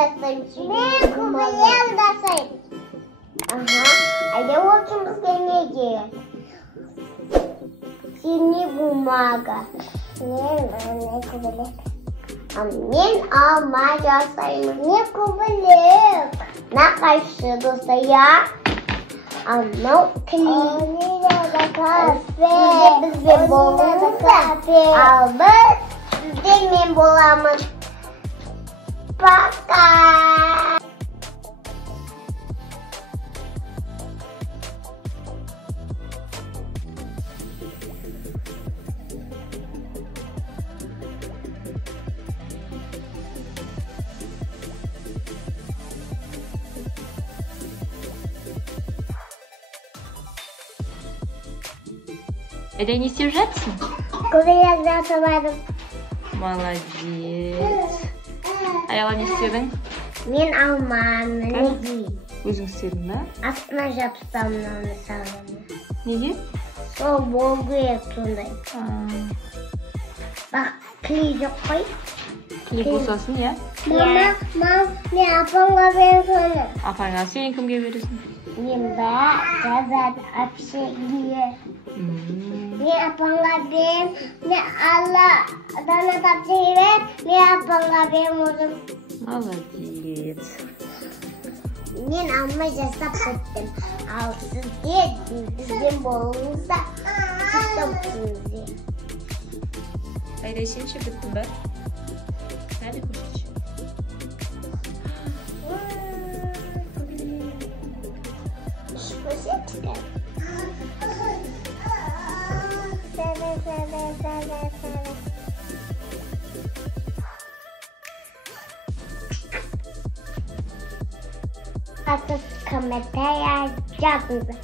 yapsayım şimdi. Ne kubayım da sayayım. Aha. Hadi ucumuz deneyeceğiz. Sini bumaga. Ne kubayım? Amin almaca sayımız. Ne kubayım? Ne karşıda saya? Ano kli. Biz bir bolumuz da. Albert. Demin bulamız. Пока! Это не сюжетsin? Buraya zaten varım. Молодец. Аяла не істедің? Мен алманы. Неге? Өзің істедің ба? Астына жапсам мынаны саламын. Неге? Сол болу керек сондай. Бақ, клей жоқ қой. Клей болсасын, иә? Мама, мен апамға берем соны. Апаңа сен кімге бересің? Мен ба, жазады әпшеге. Мен апамға берем, мен Алладан тапсырып берем, мен апамға берем одан. Молодец. Мен алма жасап біттім. Ал сізге бізден болуыңызда күтімсізде. Айда сенші біттің ба? Әлі көрсетші. İş көрсетті. Atız komentaya yazınız.